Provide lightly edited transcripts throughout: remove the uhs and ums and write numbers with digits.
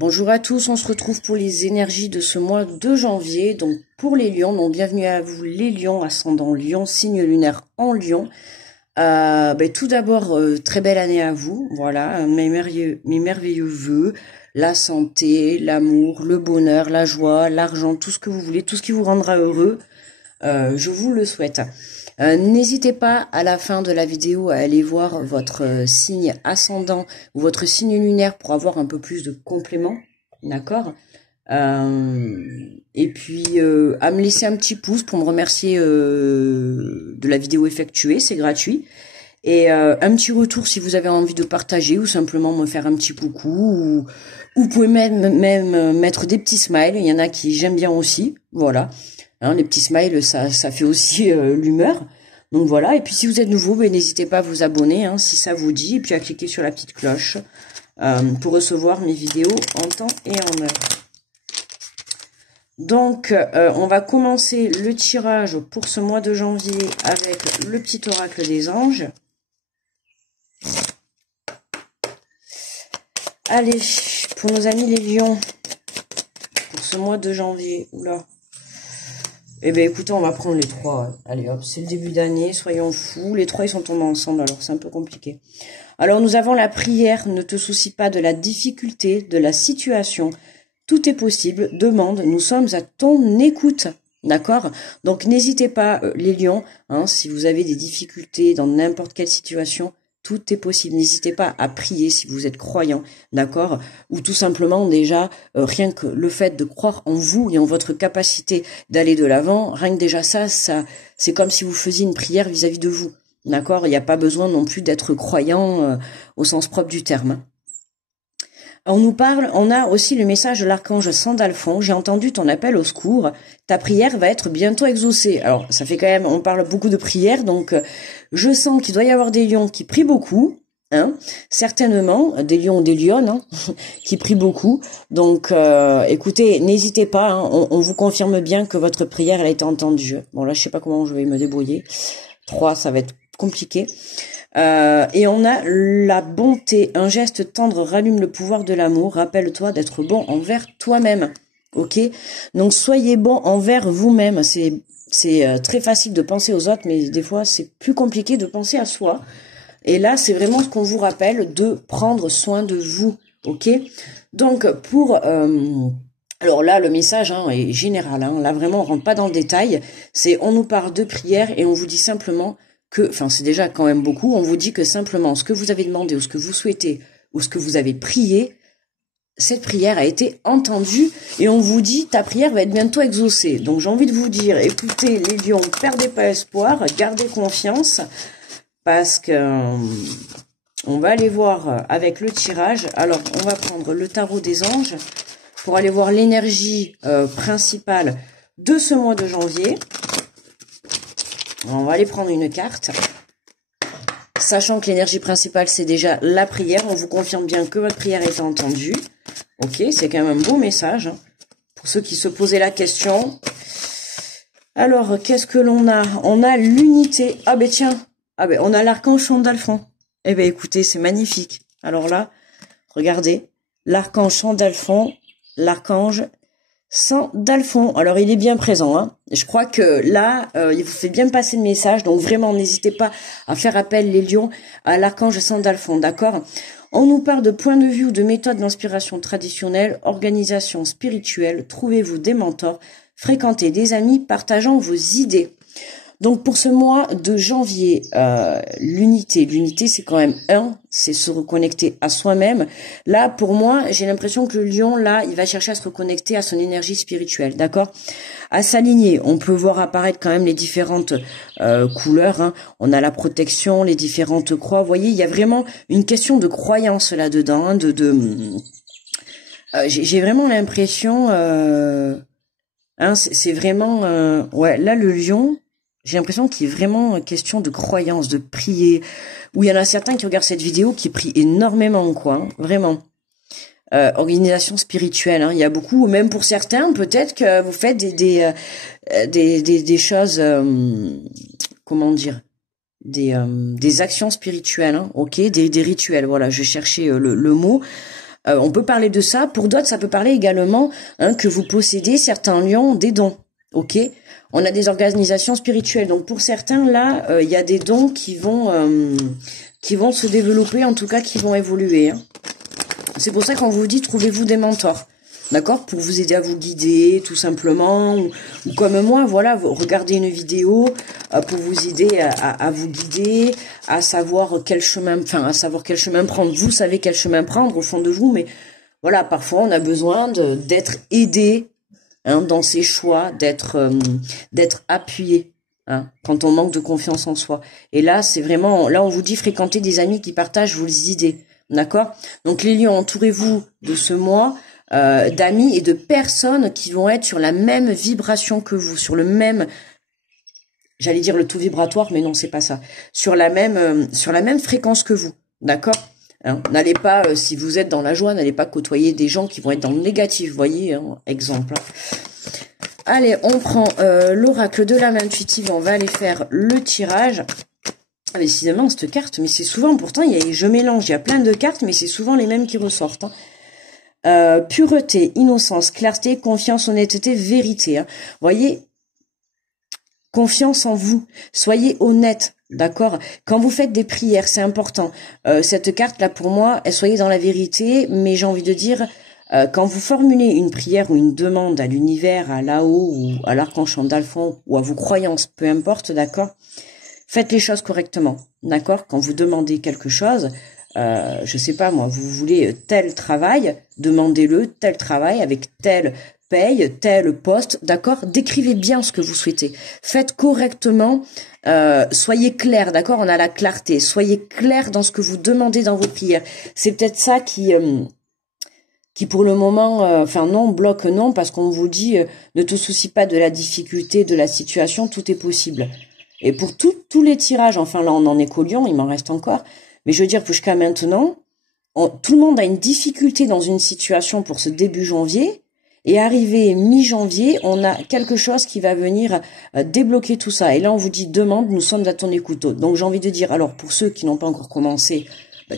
Bonjour à tous, on se retrouve pour les énergies de ce mois de janvier. Donc pour les lions, donc bienvenue à vous les lions, ascendant lion, signe lunaire en lion. Tout d'abord, très belle année à vous, voilà, mes merveilleux vœux, la santé, l'amour, le bonheur, la joie, l'argent, tout ce que vous voulez, tout ce qui vous rendra heureux, je vous le souhaite. N'hésitez pas à la fin de la vidéo à aller voir votre signe ascendant ou votre signe lunaire pour avoir un peu plus de compléments, d'accord? Et puis à me laisser un petit pouce pour me remercier de la vidéo effectuée, c'est gratuit. Et un petit retour si vous avez envie de partager ou simplement me faire un petit coucou. Ou vous pouvez même mettre des petits smiles, il y en a qui j'aime bien aussi, voilà. Hein, les petits smiles, ça fait aussi l'humeur. Donc voilà, et puis si vous êtes nouveau, n'hésitez pas à vous abonner hein, si ça vous dit, et puis à cliquer sur la petite cloche pour recevoir mes vidéos en temps et en heure. Donc, on va commencer le tirage pour ce mois de janvier avec le petit oracle des anges. Allez, pour nos amis les lions, pour ce mois de janvier, oula. Eh bien, écoutez, on va prendre les trois. Allez, hop, c'est le début d'année, soyons fous. Les trois, ils sont tombés ensemble, alors c'est un peu compliqué. Alors, nous avons la prière. Ne te soucie pas de la difficulté, de la situation. Tout est possible. Demande. Nous sommes à ton écoute. D'accord? Donc, n'hésitez pas, les lions, hein, si vous avez des difficultés dans n'importe quelle situation, tout est possible. N'hésitez pas à prier si vous êtes croyant, d'accord? Ou tout simplement déjà, rien que le fait de croire en vous et en votre capacité d'aller de l'avant, rien que déjà ça c'est comme si vous faisiez une prière vis-à-vis de vous, d'accord? Il n'y a pas besoin non plus d'être croyant au sens propre du terme. On a aussi le message de l'archange Sandalphon. J'ai entendu ton appel au secours. Ta prière va être bientôt exaucée. Alors, ça fait quand même, on parle beaucoup de prières, donc je sens qu'il doit y avoir des lions qui prient beaucoup, hein, certainement, des lions ou des lionnes, hein, qui prient beaucoup. Donc, écoutez, n'hésitez pas, hein, on vous confirme bien que votre prière, elle a été entendue. Bon, là, je sais pas comment je vais me débrouiller. 3, ça va être compliqué. Et on a la bonté, un geste tendre rallume le pouvoir de l'amour, rappelle-toi d'être bon envers toi-même, ok? Donc soyez bon envers vous-même, c'est très facile de penser aux autres, mais des fois c'est plus compliqué de penser à soi, et là c'est vraiment ce qu'on vous rappelle, de prendre soin de vous, ok? Donc pour... alors là, le message hein, est général, hein, là vraiment on rentre pas dans le détail, on nous parle de prière et on vous dit simplement enfin c'est déjà quand même beaucoup, on vous dit que simplement ce que vous avez demandé ou ce que vous souhaitez ou ce que vous avez prié, cette prière a été entendue et on vous dit ta prière va être bientôt exaucée. Donc j'ai envie de vous dire, écoutez les lions, perdez pas espoir, gardez confiance parce que on va aller voir avec le tirage. Alors on va prendre le tarot des anges pour aller voir l'énergie principale de ce mois de janvier. On va aller prendre une carte, sachant que l'énergie principale, c'est déjà la prière. On vous confirme bien que votre prière est entendue. Ok, c'est quand même un beau message, hein, pour ceux qui se posaient la question. Alors, qu'est-ce que l'on a? On a l'unité. Ah ben tiens, on a l'archange Sandalphon. Eh ben écoutez, c'est magnifique. Alors là, regardez, l'archange Sandalphon, l'archange Sandalphon. Alors, il est bien présent. Hein. Je crois que là, il vous fait bien passer le message. Donc, vraiment, n'hésitez pas à faire appel, les lions, à l'archange Sandalphon. D'accord? On nous parle de points de vue ou de méthodes d'inspiration traditionnelle, organisation spirituelle. Trouvez-vous des mentors, fréquentez des amis, partageant vos idées. Donc, pour ce mois de janvier, l'unité c'est quand même c'est se reconnecter à soi-même. Là, pour moi, j'ai l'impression que le lion, là, il va chercher à se reconnecter à son énergie spirituelle, d'accord? À s'aligner. On peut voir apparaître quand même les différentes couleurs. Hein. On a la protection, les différentes croix. Vous voyez, il y a vraiment une question de croyance là-dedans. Hein, j'ai vraiment l'impression... hein, c'est vraiment... ouais, là, le lion... J'ai l'impression qu'il est vraiment question de croyance, de prier. Où il y en a certains qui regardent cette vidéo qui prient énormément, quoi. Hein, vraiment. Organisation spirituelle, hein, il y a beaucoup. Même pour certains, peut-être que vous faites des choses, comment dire, des actions spirituelles, hein, ok, des rituels. Voilà, je cherchais le mot. On peut parler de ça. Pour d'autres, ça peut parler également que vous possédez, certains lions, des dons. Ok, on a des organisations spirituelles. Donc pour certains, là, il y a des dons qui vont se développer, en tout cas qui vont évoluer. C'est pour ça qu'on vous dit, trouvez-vous des mentors. D'accord, pour vous aider à vous guider, tout simplement, ou comme moi, voilà, regardez une vidéo pour vous aider à vous guider, à savoir quel chemin prendre. Vous savez quel chemin prendre au fond de vous, mais voilà, parfois on a besoin d'être aidé dans ses choix, d'être appuyé. Quand on manque de confiance en soi. Et là, c'est vraiment, là, on vous dit fréquenter des amis qui partagent vos idées. D'accord? Donc les lions, entourez-vous de ce mois d'amis et de personnes qui vont être sur la même vibration que vous, sur le même, j'allais dire le taux vibratoire, mais non, c'est pas ça, sur la même fréquence que vous, d'accord, n'allez pas, si vous êtes dans la joie, n'allez pas côtoyer des gens qui vont être dans le négatif, voyez, exemple. Allez, on prend l'oracle de l'âme intuitive, on va aller faire le tirage. Ah, décidément, cette carte, mais c'est souvent, pourtant, je mélange, il y a plein de cartes, mais c'est souvent les mêmes qui ressortent. Pureté, innocence, clarté, confiance, honnêteté, vérité. Voyez, confiance en vous. Soyez honnête, d'accord? Quand vous faites des prières, c'est important. Cette carte-là, pour moi, soyez dans la vérité, mais j'ai envie de dire, quand vous formulez une prière ou une demande à l'univers, à là-haut, ou à l'archange Sandalphon, ou à vos croyances, peu importe, d'accord? Faites les choses correctement, d'accord? Quand vous demandez quelque chose, je sais pas moi, vous voulez tel travail, demandez-le, tel travail avec telle paye, tel poste, d'accord? Décrivez bien ce que vous souhaitez. Faites correctement, soyez clair, d'accord? On a la clarté. Soyez clair dans ce que vous demandez dans vos prières. C'est peut-être ça qui pour le moment, bloque non, parce qu'on vous dit, ne te soucie pas de la difficulté, de la situation, tout est possible. Et pour tous les tirages, enfin là on en est qu'au lion, il m'en reste encore, mais je veux dire que jusqu'à maintenant, tout le monde a une difficulté dans une situation pour ce début janvier, et arrivé mi-janvier, on a quelque chose qui va venir débloquer tout ça. Et là on vous dit demande, nous sommes à ton écoute. Donc j'ai envie de dire, alors pour ceux qui n'ont pas encore commencé,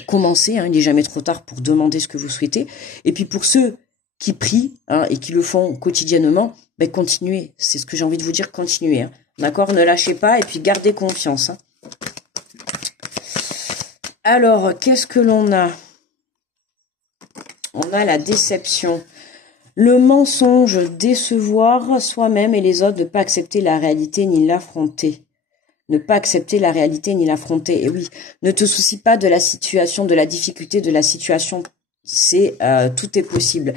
commencez, il n'est jamais trop tard pour demander ce que vous souhaitez. Et puis pour ceux qui prient et qui le font quotidiennement, continuez, c'est ce que j'ai envie de vous dire, continuez. D'accord, ne lâchez pas et puis gardez confiance. Alors, qu'est-ce que l'on a? On a la déception. Le mensonge, décevoir soi-même et les autres, ne pas accepter la réalité ni l'affronter. Ne pas accepter la réalité ni l'affronter. Et oui, ne te soucie pas de la situation, de la difficulté de la situation. Tout est possible.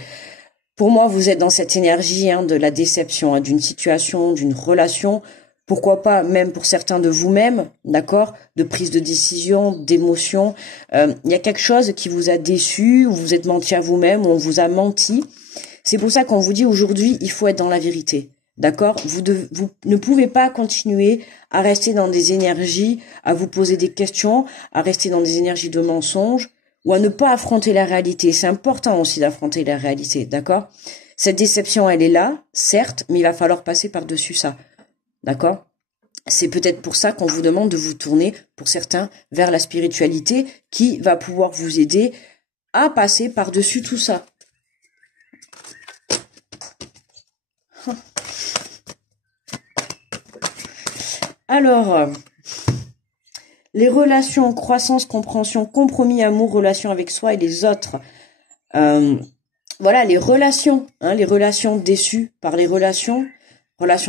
Pour moi, vous êtes dans cette énergie de la déception, d'une situation, d'une relation. Pourquoi pas, même pour certains de vous-même, d'accord, de prise de décision, d'émotion. Il y a quelque chose qui vous a déçu, ou vous êtes menti à vous-même, ou on vous a menti. C'est pour ça qu'on vous dit aujourd'hui, il faut être dans la vérité, d'accord? Vous ne pouvez pas continuer à rester dans des énergies, à vous poser des questions, à rester dans des énergies de mensonges, ou à ne pas affronter la réalité. C'est important aussi d'affronter la réalité, d'accord? Cette déception, elle est là, certes, mais il va falloir passer par-dessus ça. D'accord? C'est peut-être pour ça qu'on vous demande de vous tourner, pour certains, vers la spiritualité qui va pouvoir vous aider à passer par-dessus tout ça. Alors, les relations, croissance, compréhension, compromis, amour, relation avec soi et les autres. Voilà, les relations déçues par les relations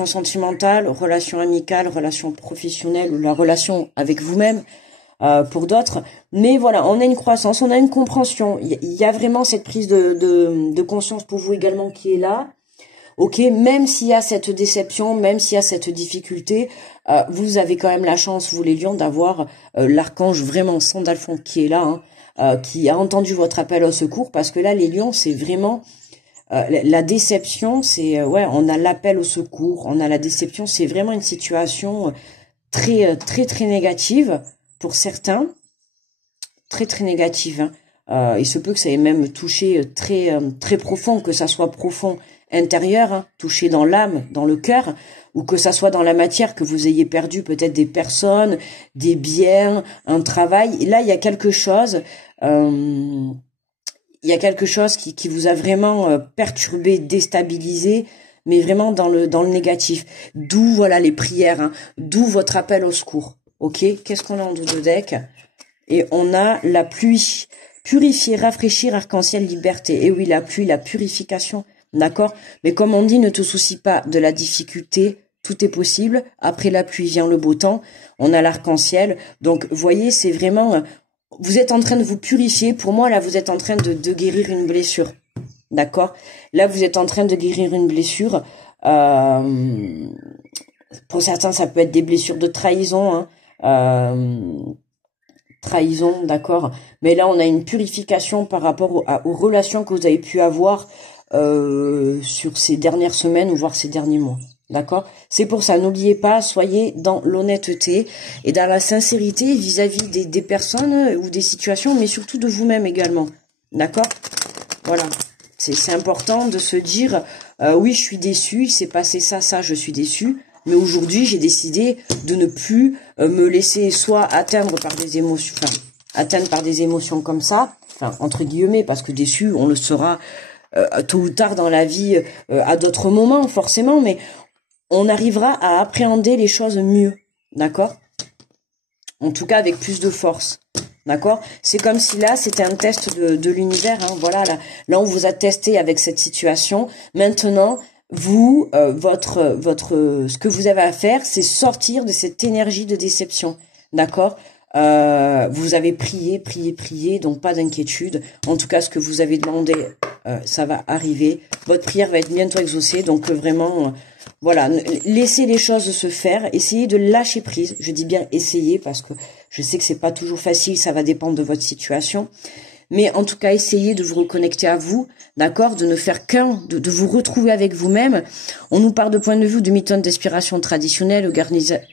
sentimentales, relations amicales, relations professionnelles ou la relation avec vous-même pour d'autres. Mais voilà, on a une croissance, on a une compréhension. Il y a vraiment cette prise de conscience pour vous également qui est là. Ok, même s'il y a cette déception, même s'il y a cette difficulté, vous avez quand même la chance, vous les lions, d'avoir l'archange vraiment Sandalphon qui est là, qui a entendu votre appel au secours, parce que là, les lions, c'est vraiment... la déception, c'est... on a l'appel au secours, on a la déception, c'est vraiment une situation très, très, très négative pour certains. Très, très négative. Il se peut que ça ait même touché très, très profond, que ça soit profond intérieur, touché dans l'âme, dans le cœur, ou que ça soit dans la matière, que vous ayez perdu peut-être des personnes, des biens, un travail. Et là, il y a quelque chose... il il y a quelque chose qui vous a vraiment perturbé, déstabilisé, mais vraiment dans le négatif. D'où voilà les prières, hein, d'où votre appel au secours. Ok, qu'est-ce qu'on a en dos de deck? Et on a la pluie, purifier, rafraîchir, arc-en-ciel, liberté. Et oui, la pluie, la purification, d'accord? Mais comme on dit, ne te soucie pas de la difficulté, tout est possible. Après la pluie vient le beau temps. On a l'arc-en-ciel. Donc, vous voyez, c'est vraiment... Vous êtes en train de vous purifier. Pour moi, là, vous êtes en train de guérir une blessure. D'accord? Là, vous êtes en train de guérir une blessure. Pour certains, ça peut être des blessures de trahison. Hein. Trahison, d'accord? Mais là, on a une purification par rapport aux relations que vous avez pu avoir sur ces dernières semaines ou voire ces derniers mois. D'accord? C'est pour ça, n'oubliez pas, soyez dans l'honnêteté et dans la sincérité vis-à-vis des personnes ou des situations, mais surtout de vous-même également. D'accord? Voilà. C'est important de se dire, oui, je suis déçu, il s'est passé ça, je suis déçu. Mais aujourd'hui, j'ai décidé de ne plus me laisser soit atteindre par des émotions, comme ça, enfin, entre guillemets, parce que déçu, on le sera tôt ou tard dans la vie, à d'autres moments, forcément, mais on arrivera à appréhender les choses mieux, d'accord? En tout cas, avec plus de force, d'accord? C'est comme si là, c'était un test de l'univers, hein, voilà, là, on vous a testé avec cette situation. Maintenant, vous, ce que vous avez à faire, c'est sortir de cette énergie de déception, d'accord? Vous avez prié, donc pas d'inquiétude. En tout cas, ce que vous avez demandé, ça va arriver. Votre prière va être bientôt exaucée, donc vraiment, voilà, laissez les choses se faire. Essayez de lâcher prise. Je dis bien essayer parce que je sais que c'est pas toujours facile, ça va dépendre de votre situation. Mais en tout cas, essayez de vous reconnecter à vous, d'accord, de ne faire qu'un, de vous retrouver avec vous-même. On nous parle de point de vue de méthode d'inspiration traditionnelle,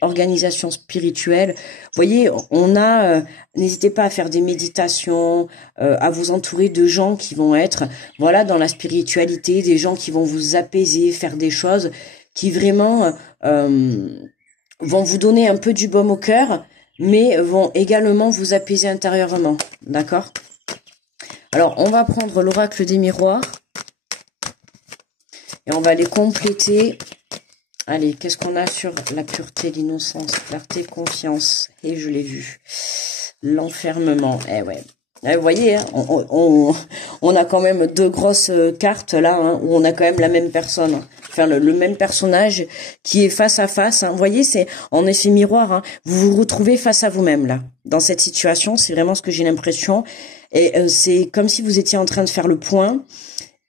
organisation spirituelle. Vous voyez, on a, n'hésitez pas à faire des méditations, à vous entourer de gens qui vont être, voilà, dans la spiritualité, des gens qui vont vous apaiser, faire des choses qui vraiment vont vous donner un peu du baume au cœur, mais vont également vous apaiser intérieurement, d'accord? Alors, on va prendre l'oracle des miroirs et on va les compléter. Allez, qu'est-ce qu'on a sur la pureté, l'innocence, clarté, confiance? Et je l'ai vu. L'enfermement. Eh ouais. Vous voyez, hein, on a quand même deux grosses cartes là, hein, où on a quand même la même personne. Enfin, le même personnage qui est face à face. Hein. Vous voyez, c'est en effet miroir. Hein, vous vous retrouvez face à vous-même là. Dans cette situation, c'est vraiment ce que j'ai l'impression. Et c'est comme si vous étiez en train de faire le point.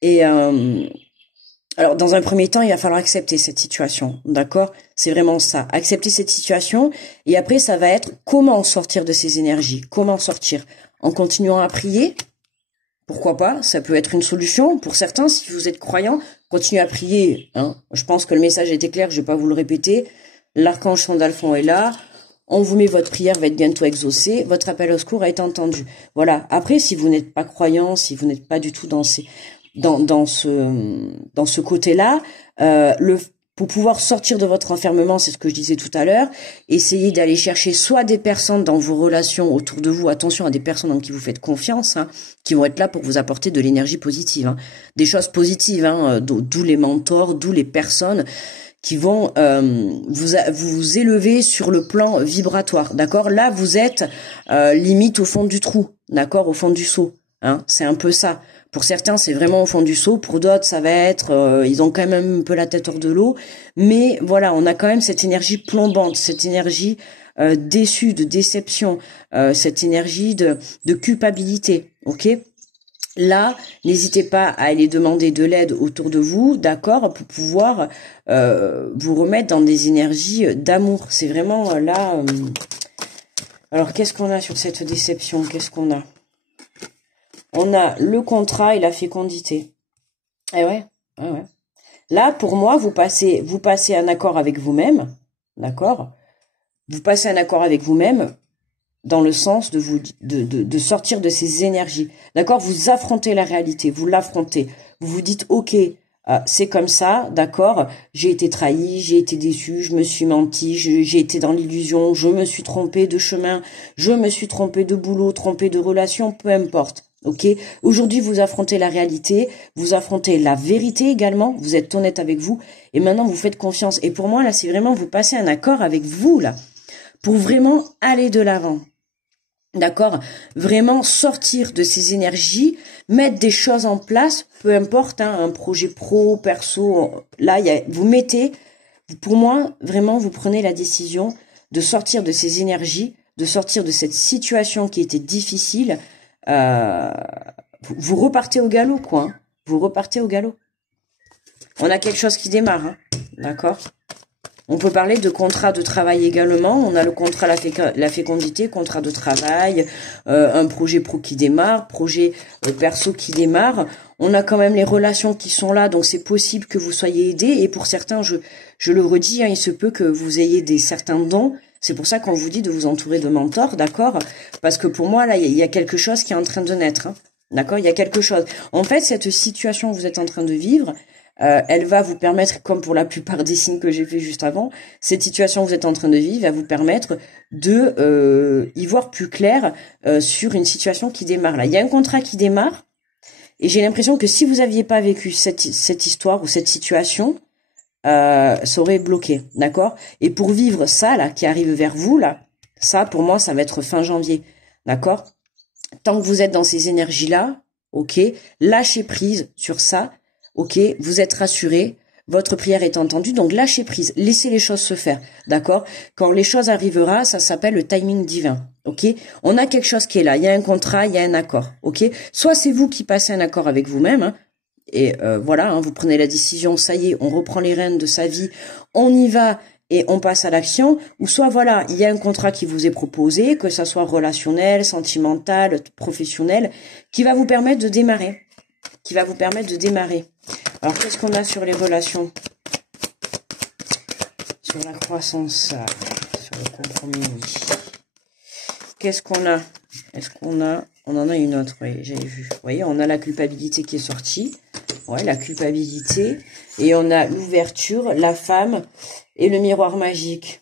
Et alors, dans un premier temps, il va falloir accepter cette situation, d'accord? C'est vraiment ça, accepter cette situation. Et après, ça va être comment sortir de ces énergies. Comment sortir? En continuant à prier? Pourquoi pas? Ça peut être une solution. Pour certains, si vous êtes croyant, continuez à prier. Hein. Je pense que le message a été clair, je vais pas vous le répéter. L'archange Sandalphon est là. On vous met votre prière, va être bientôt exaucée. Votre appel au secours a été entendu. Voilà. Après, si vous n'êtes pas croyant, si vous n'êtes pas du tout dans ce côté-là, pour pouvoir sortir de votre enfermement, c'est ce que je disais tout à l'heure, essayez d'aller chercher soit des personnes dans vos relations autour de vous, attention à des personnes en qui vous faites confiance, hein, qui vont être là pour vous apporter de l'énergie positive, hein, des choses positives, hein, d'où les mentors, d'où les personnes qui vont vous élever sur le plan vibratoire, d'accord? Là, vous êtes limite au fond du trou, d'accord? Au fond du seau, hein? C'est un peu ça. Pour certains, c'est vraiment au fond du seau. Pour d'autres, ça va être, ils ont quand même un peu la tête hors de l'eau. Mais voilà, on a quand même cette énergie plombante, cette énergie déçue, de déception, cette énergie de culpabilité, ok? Là, n'hésitez pas à aller demander de l'aide autour de vous, d'accord, pour pouvoir vous remettre dans des énergies d'amour. C'est vraiment là... Alors, qu'est-ce qu'on a sur cette déception? Qu'est-ce qu'on a? On a le contrat et la fécondité. Eh ouais, ouais, ouais. Là, pour moi, vous passez un accord avec vous-même, d'accord? Vous passez un accord avec vous-même dans le sens de sortir de ces énergies, d'accord? Vous affrontez la réalité, vous l'affrontez. Vous vous dites, ok, c'est comme ça, d'accord? J'ai été trahi, j'ai été déçu, je me suis menti, j'ai été dans l'illusion, je me suis trompé de chemin, je me suis trompé de boulot, trompé de relation, peu importe. Ok, aujourd'hui vous affrontez la réalité, vous affrontez la vérité également, vous êtes honnête avec vous et maintenant vous faites confiance. Et pour moi là, c'est vraiment vous passez un accord avec vous là pour vraiment aller de l'avant. D'accord? Vraiment sortir de ces énergies, mettre des choses en place, peu importe, hein, un projet pro, perso, là vous mettez, pour moi vraiment vous prenez la décision de sortir de ces énergies, de sortir de cette situation qui était difficile. Vous repartez au galop, quoi. Hein. Vous repartez au galop. On a quelque chose qui démarre, hein. D'accord? On peut parler de contrat de travail également. On a le contrat la fécondité, contrat de travail, un projet pro qui démarre, projet perso qui démarre. On a quand même les relations qui sont là, donc c'est possible que vous soyez aidé. Et pour certains, je le redis, hein, il se peut que vous ayez certains dons. C'est pour ça qu'on vous dit de vous entourer de mentors, d'accord? Parce que pour moi, là, il y a quelque chose qui est en train de naître, hein, d'accord? Il y a quelque chose. En fait, cette situation que vous êtes en train de vivre, elle va vous permettre, comme pour la plupart des signes que j'ai fait juste avant, cette situation que vous êtes en train de vivre va vous permettre de y voir plus clair sur une situation qui démarre. Là, il y a un contrat qui démarre, et j'ai l'impression que si vous aviez pas vécu cette histoire ou cette situation, ça aurait bloqué, d'accord? Et pour vivre ça, là, qui arrive vers vous, là, ça, pour moi, ça va être fin janvier, d'accord? Tant que vous êtes dans ces énergies-là, ok, lâchez prise sur ça, ok, vous êtes rassuré, votre prière est entendue, donc lâchez prise, laissez les choses se faire, d'accord? Quand les choses arriveront, ça s'appelle le timing divin, ok? On a quelque chose qui est là, il y a un contrat, il y a un accord, ok? Soit c'est vous qui passez un accord avec vous-même, hein, et voilà, hein, vous prenez la décision, ça y est, on reprend les rênes de sa vie, on y va et on passe à l'action, ou soit voilà, il y a un contrat qui vous est proposé, que ça soit relationnel, sentimental, professionnel, qui va vous permettre de démarrer, Alors qu'est-ce qu'on a sur les relations, sur la croissance, sur le compromis, oui. Qu'est-ce qu'on a? On en a une autre, oui, j'avais vu. Vous voyez, on a la culpabilité qui est sortie. Ouais, la culpabilité. Et on a l'ouverture, la femme et le miroir magique.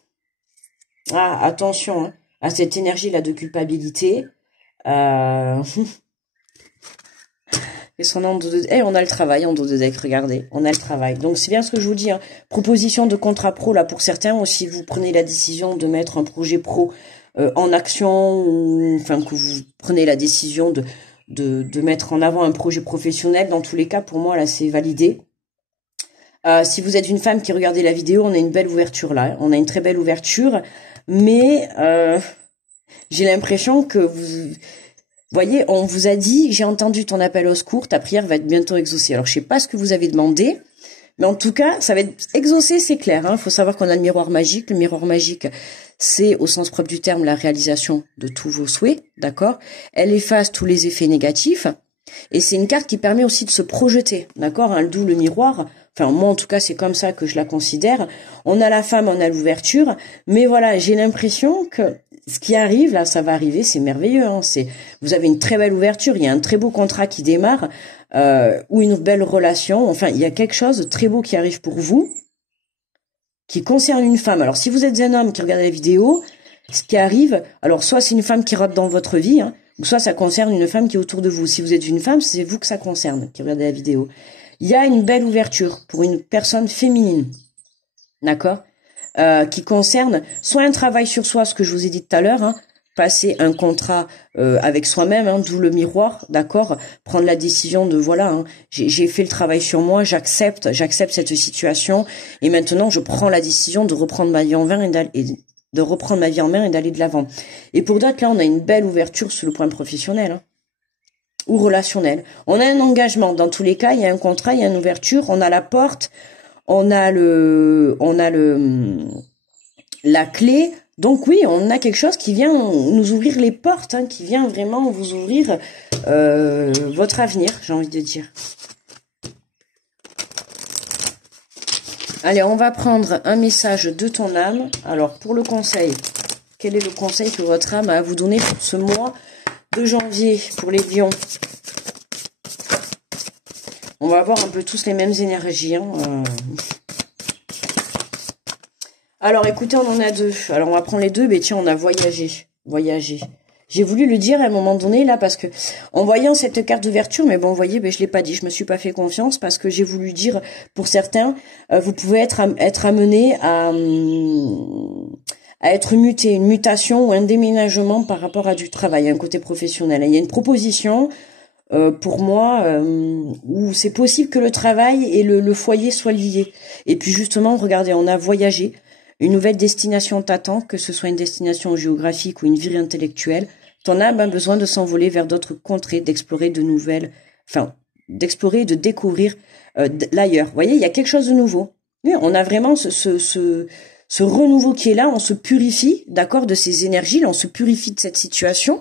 Ah, attention, hein, à cette énergie-là de culpabilité. Qu'est-ce qu'on a en dos de deck? On a le travail en dos de deck, regardez. On a le travail. Donc, c'est bien ce que je vous dis. Hein. Proposition de contrat pro, là, pour certains, ou si vous prenez la décision de mettre un projet pro en action, ou enfin que vous prenez la décision de mettre en avant un projet professionnel, dans tous les cas, pour moi, là, c'est validé. Si vous êtes une femme qui regardez la vidéo, on a une belle ouverture là. On a une très belle ouverture, mais j'ai l'impression que vous voyez, on vous a dit, j'ai entendu ton appel au secours, ta prière va être bientôt exaucée. Alors, je sais pas ce que vous avez demandé, mais en tout cas, ça va être exaucé, c'est clair. Hein. Faut savoir qu'on a le miroir magique. Le miroir magique, c'est au sens propre du terme la réalisation de tous vos souhaits, d'accord? Elle efface tous les effets négatifs. Et c'est une carte qui permet aussi de se projeter, d'accord, hein, d'où le miroir. Enfin, moi, en tout cas, c'est comme ça que je la considère. On a la femme, on a l'ouverture. Mais voilà, j'ai l'impression que ce qui arrive, là, ça va arriver, c'est merveilleux. Hein, vous avez une très belle ouverture, il y a un très beau contrat qui démarre, ou une belle relation. Enfin, il y a quelque chose de très beau qui arrive pour vous, qui concerne une femme. Alors, si vous êtes un homme qui regarde la vidéo, ce qui arrive, alors soit c'est une femme qui rentre dans votre vie, hein, ou soit ça concerne une femme qui est autour de vous. Si vous êtes une femme, c'est vous que ça concerne, qui regardez la vidéo. Il y a une belle ouverture pour une personne féminine, d'accord, qui concerne soit un travail sur soi, ce que je vous ai dit tout à l'heure, hein, passer un contrat avec soi-même, hein, d'où le miroir, d'accord, prendre la décision de voilà, hein, j'ai fait le travail sur moi, j'accepte cette situation, et maintenant je prends la décision de reprendre ma vie en main et d'aller de l'avant. Et pour d'autres, là, on a une belle ouverture sur le point professionnel, hein, ou relationnel. On a un engagement. Dans tous les cas, il y a un contrat, il y a une ouverture, on a la porte, on a la clé. Donc oui, on a quelque chose qui vient nous ouvrir les portes, hein, qui vient vraiment vous ouvrir votre avenir, j'ai envie de dire. Allez, on va prendre un message de ton âme. Alors, pour le conseil, quel est le conseil que votre âme a à vous donner pour ce mois de janvier, pour les lions? On va avoir un peu tous les mêmes énergies. Hein. Alors, écoutez, on en a deux. Alors, on va prendre les deux. Mais tiens, on a voyagé. J'ai voulu le dire à un moment donné, là, parce que, en voyant cette carte d'ouverture, mais bon, vous voyez, ben, je l'ai pas dit, je me suis pas fait confiance, parce que j'ai voulu dire, pour certains, vous pouvez être amené à être muté, une mutation ou un déménagement par rapport à du travail, un côté professionnel. Il y a une proposition, pour moi, où c'est possible que le travail et le foyer soient liés. Et puis justement, regardez, on a voyagé, une nouvelle destination t'attend, que ce soit une destination géographique ou une vie intellectuelle. Ton âme a besoin de s'envoler vers d'autres contrées, d'explorer de nouvelles, enfin, d'explorer et de découvrir l'ailleurs. Vous voyez, il y a quelque chose de nouveau. Oui, on a vraiment ce renouveau qui est là, on se purifie, d'accord, de ces énergies, là, on se purifie de cette situation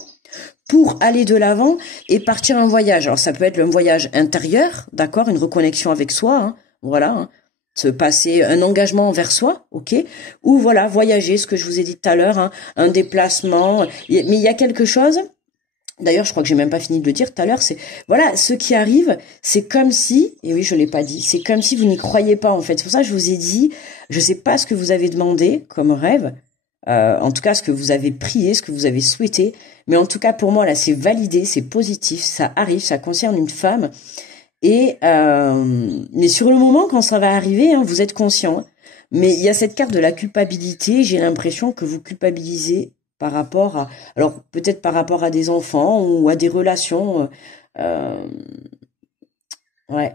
pour aller de l'avant et partir en voyage. Alors ça peut être un voyage intérieur, d'accord, une reconnexion avec soi, hein, voilà, hein, se passer un engagement envers soi, ok, ou voilà, voyager, ce que je vous ai dit tout à l'heure, hein, un déplacement, mais il y a quelque chose. D'ailleurs, je crois que j'ai même pas fini de le dire tout à l'heure, c'est, voilà, ce qui arrive, c'est comme si, et oui, je l'ai pas dit, c'est comme si vous n'y croyez pas, en fait. C'est pour ça que je vous ai dit, je sais pas ce que vous avez demandé comme rêve, en tout cas, ce que vous avez prié, ce que vous avez souhaité, mais en tout cas, pour moi, là, c'est validé, c'est positif, ça arrive, ça concerne une femme, et, mais sur le moment, quand ça va arriver, hein, vous êtes conscient, hein. Mais il y a cette carte de la culpabilité, j'ai l'impression que vous culpabilisez par rapport à, alors peut-être par rapport à des enfants ou à des relations, ouais.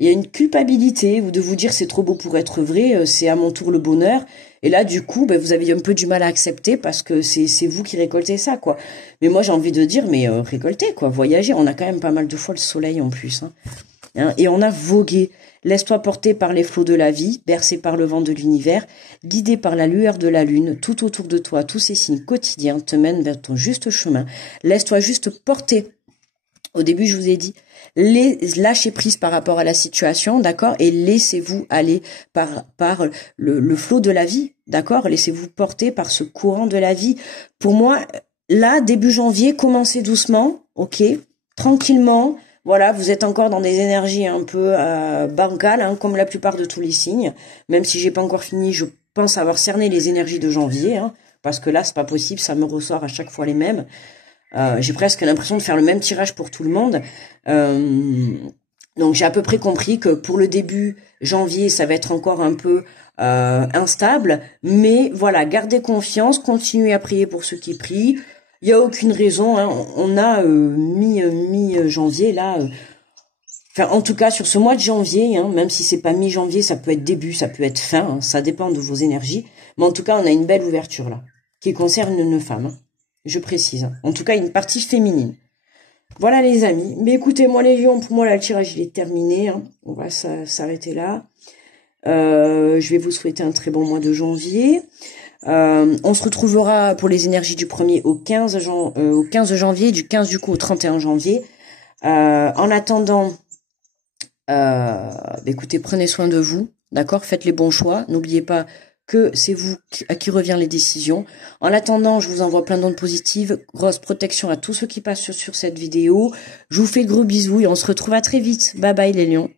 Il y a une culpabilité ou de vous dire c'est trop beau pour être vrai, c'est à mon tour le bonheur. Et là, du coup, ben, vous avez un peu du mal à accepter parce que c'est vous qui récoltez ça, quoi. Mais moi, j'ai envie de dire, mais récoltez, quoi, voyagez. On a quand même pas mal de fois le soleil en plus, hein. Et on a vogué. Laisse-toi porter par les flots de la vie, bercé par le vent de l'univers, guidé par la lueur de la lune, tout autour de toi, tous ces signes quotidiens te mènent vers ton juste chemin. Laisse-toi juste porter. Au début, je vous ai dit, lâchez prise par rapport à la situation, d'accord, et laissez-vous aller par le flot de la vie, d'accord, laissez-vous porter par ce courant de la vie. Pour moi, là, début janvier, commencez doucement, ok, tranquillement. Voilà, vous êtes encore dans des énergies un peu bancales, hein, comme la plupart de tous les signes. Même si j'ai pas encore fini, je pense avoir cerné les énergies de janvier, hein, parce que là, c'est pas possible, ça me ressort à chaque fois les mêmes. J'ai presque l'impression de faire le même tirage pour tout le monde. Donc j'ai à peu près compris que pour le début janvier, ça va être encore un peu instable. Mais voilà, gardez confiance, continuez à prier pour ceux qui prient. Il n'y a aucune raison, hein. On a mi-janvier là. Enfin, en tout cas, sur ce mois de janvier, hein, même si c'est pas mi-janvier, ça peut être début, ça peut être fin, hein, ça dépend de vos énergies. Mais en tout cas, on a une belle ouverture là, qui concerne une femme, hein, je précise. Hein. En tout cas, une partie féminine. Voilà les amis. Mais écoutez, moi les lions, pour moi là, le tirage il est terminé. Hein. On va s'arrêter là. Je vais vous souhaiter un très bon mois de janvier. On se retrouvera pour les énergies du 1er au 15 janvier, du 15 du coup au 31 janvier. En attendant, écoutez, prenez soin de vous, d'accord? Faites les bons choix. N'oubliez pas que c'est vous à qui revient les décisions. En attendant, je vous envoie plein d'ondes positives. Grosse protection à tous ceux qui passent sur cette vidéo. Je vous fais de gros bisous et on se retrouve à très vite. Bye bye les lions.